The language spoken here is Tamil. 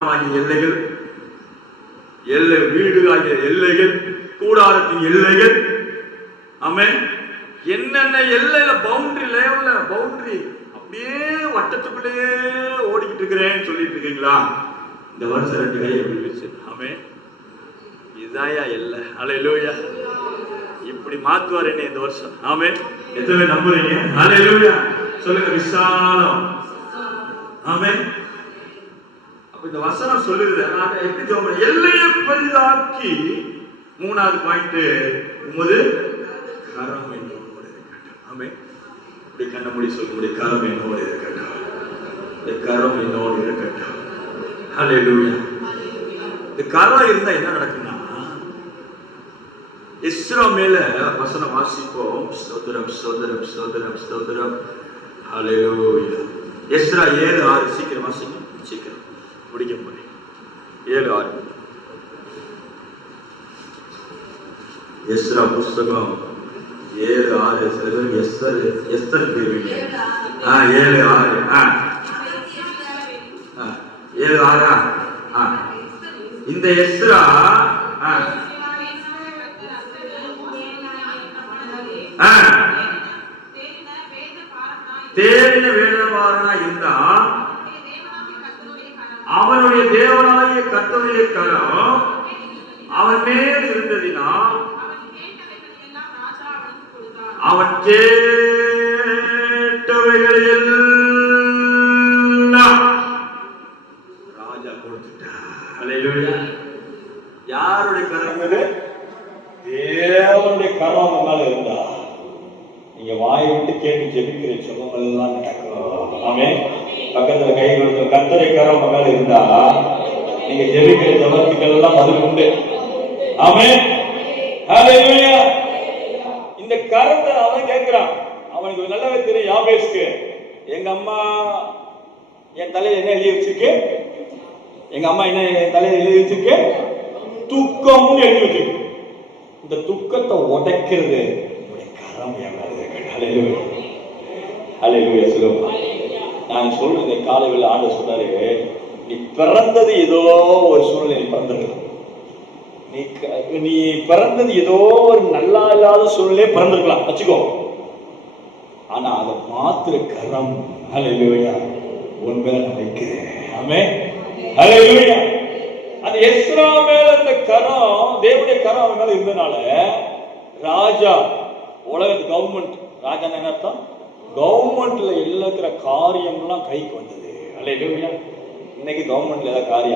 எல்லைகள், எல்லை வீடு ஆகிய எல்லைகள், கூடாரத்தின் எல்லைகள், ஆமென். என்னென்ன எல்லையில பவுண்டரி லெவல்ல பவுண்டரி அப்படியே வட்டத்துக்குள்ளேயே ஓடிக்கிட்டு இருக்கிறேன்னு சொல்லிட்டு இருக்கீங்களா? இந்த வருஷம் 2 கையை விழுச்சு. ஆமென். இதாயா எல்லை. அல்லேலூயா. இப்படி மாத்துவார் என்ன இந்த வருஷம். ஆமென். எத்தனை நம்புறீங்க? அல்லேலூயா. சொல்லுங்க விசாலம். ஆமென். இந்த வசனம் சொல்லுது எப்படி சொல்ற எல்லையை பெரிதாக்கி. 3வது பாயிண்ட் உமது கரம் என்னோடு இருக்கட்டும். ஆமென். இப்படி கண்ண மூடி சொல்ல முடியும், கரம் என்னோடு இருக்கட்டும், இந்த கரம் என்னோடு இருக்கட்டும். ஹல்லேலூயா. இந்த கரம் இருந்தா என்ன நடக்கும்னா, எஸ்ரா மேல வசனம் வாசிப்போம். ஸ்தோத்திரம் ஸ்தோத்திரம் ஸ்தோத்திரம் ஸ்தோத்திரம். ஹல்லேலூயா. எஸ்ரா 7:6 சீக்கிரம் வாசிங்க, சீக்கிரம் முடிக்க போறேன். 7:6 எஸ்ரா புஸ்தகம் 7:6. சில பேருக்கு எஸ்தர் தேவைங்க. 7:6 7:6 இந்த எஸ்ரா தேடின வேதபாரனா இருந்தா அவனுடைய தேவனாகிய கர்த்தருடைய கரம் அவன் மேல் இருந்ததினால் அவன் கேட்டவைகள் எல்லாம் ராஜா கொடுத்துட்டான். அல்லேலூயா. யாருடைய கரம்? தேவனுடைய கரம் மேல இருந்தா நீங்க வாயை விட்டு கேட்டு ஜெபிக்கிற சுகங்கள் எல்லாம் நடக்கும். ஆமென். பக்கத்துல கை கொடுத்து கர்த்தரை கரம் மேல இருந்தா நீங்க ஜெபிக்கிற ஜெபத்துக்கள் எல்லாம் பதில் உண்டு. ஆமென். ஹல்லேலூயா. இந்த கரத்தை அவன் கேட்கிறான். அவனுக்கு நல்லாவே தெரியும் யாபேஸ்க்கு, எங்க அம்மா என் தலையில என்ன எழுதி வச்சிருக்கு, எங்க அம்மா என்ன என் தலையில எழுதி வச்சிருக்கு, துக்கம்னு எழுதி வச்சிருக்கு. இந்த துக்கத்தை உடைக்கிறது கரம் என் மேல இருக்கு. ஹல்லேலூயா. ஹல்லேலூயா. சொல்லுங்க. நான் சொல்றது காலையில் ஆண்டவர் சொன்னாரு, நீ பிறந்தது ஏதோ ஒரு சூழ்நிலை பிறந்திருக்கலாம், நீ பிறந்தது ஏதோ ஒரு நல்லா இல்லாத சூழ்நிலையே பிறந்திருக்கலாம் வச்சுக்கோ. ஆனா அதை மாத்திர கரம் ஹல்லேலூயா உன் மேல நான் வைக்கிறேன். ஆமென். ஹல்லேலூயா. அந்த எஸ்ரா மேல இருந்த கரம், தேவனுடைய கரம் அவன் மேல இருந்தனால ராஜா, உலக கவர்மெண்ட், ராஜா என்ன அர்த்தம்? கவர்மெண்ட்ல இருக்கிற காரியம்லாம் கைக்கு வந்தது. அல்லேலூயா. இன்னைக்கு கவர்மெண்ட்ல ஏதாவது காரியம்